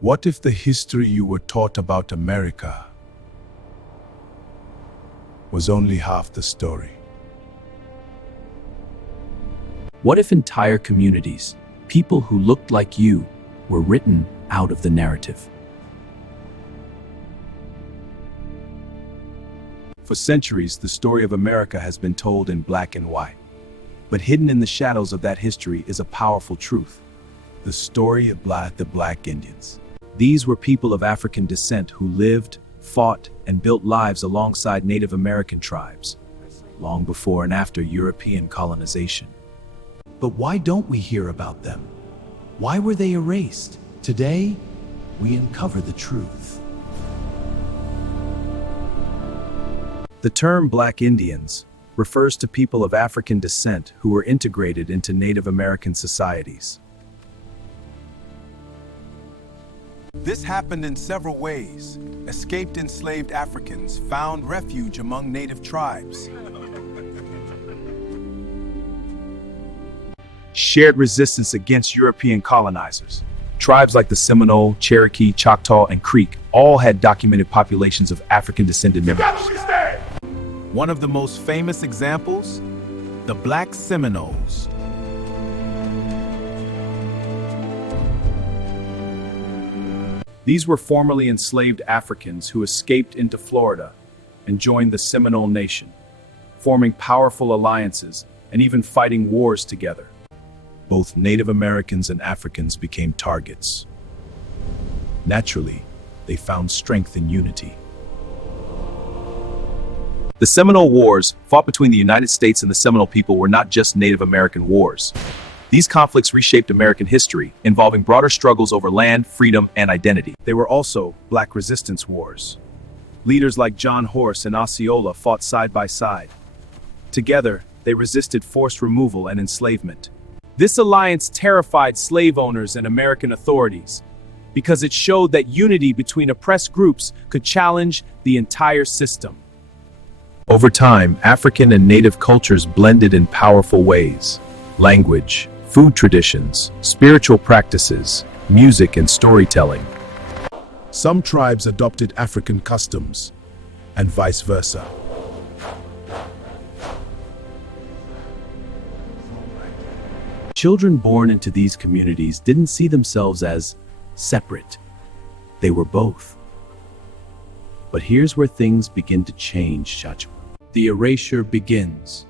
What if the history you were taught about America was only half the story? What if entire communities, people who looked like you, were written out of the narrative? For centuries, the story of America has been told in black and white. But hidden in the shadows of that history is a powerful truth: the story of the Black Indians. These were people of African descent who lived, fought, and built lives alongside Native American tribes, long before and after European colonization. But why don't we hear about them? Why were they erased? Today, we uncover the truth. The term Black Indians refers to people of African descent who were integrated into Native American societies. This happened in several ways. Escaped enslaved Africans found refuge among native tribes. Shared resistance against European colonizers. Tribes like the Seminole, Cherokee, Choctaw, and Creek all had documented populations of African-descended members. One of the most famous examples, the Black Seminoles. These were formerly enslaved Africans who escaped into Florida and joined the Seminole Nation, forming powerful alliances and even fighting wars together. Both Native Americans and Africans became targets. Naturally, they found strength in unity. The Seminole Wars, fought between the United States and the Seminole people, were not just Native American wars. These conflicts reshaped American history, involving broader struggles over land, freedom, and identity. They were also Black resistance wars. Leaders like John Horse and Osceola fought side by side. Together, they resisted forced removal and enslavement. This alliance terrified slave owners and American authorities because it showed that unity between oppressed groups could challenge the entire system. Over time, African and Native cultures blended in powerful ways. Language, food traditions, spiritual practices, music, and storytelling. Some tribes adopted African customs, and vice versa. Children born into these communities didn't see themselves as separate. They were both. But here's where things begin to change, Shachwa. The erasure begins.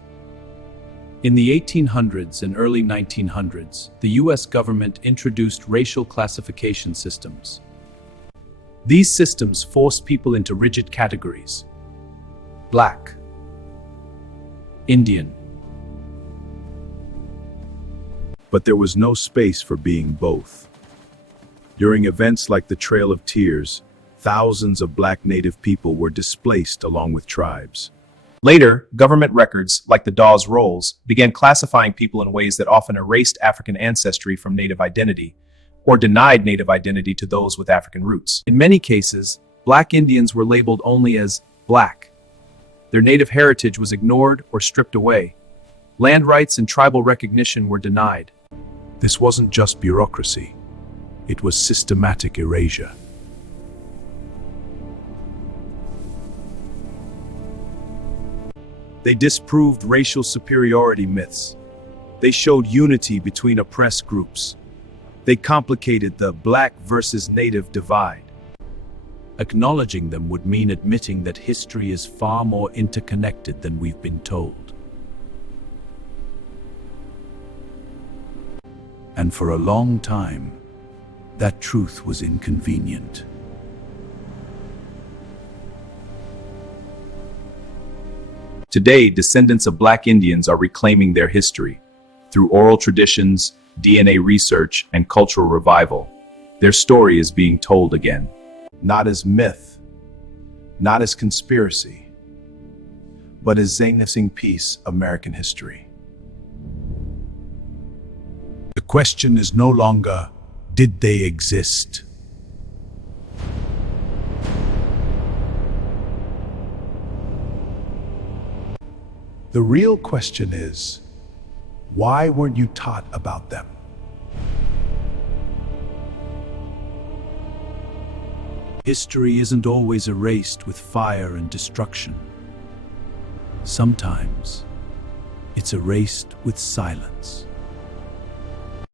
In the 1800s and early 1900s, the US government introduced racial classification systems. These systems forced people into rigid categories: Black, Indian. But there was no space for being both. During events like the Trail of Tears, thousands of Black Native people were displaced along with tribes. Later, government records, like the Dawes Rolls, began classifying people in ways that often erased African ancestry from Native identity, or denied Native identity to those with African roots. In many cases, Black Indians were labeled only as Black. Their Native heritage was ignored or stripped away. Land rights and tribal recognition were denied. This wasn't just bureaucracy. It was systematic erasure. They disproved racial superiority myths. They showed unity between oppressed groups. They complicated the Black versus Native divide. Acknowledging them would mean admitting that history is far more interconnected than we've been told. And for a long time, that truth was inconvenient. Today, descendants of Black Indians are reclaiming their history. Through oral traditions, DNA research, and cultural revival, their story is being told again. Not as myth, not as conspiracy, but as Missing Piece American history. The question is no longer, did they exist? The real question is, why weren't you taught about them? History isn't always erased with fire and destruction. Sometimes it's erased with silence.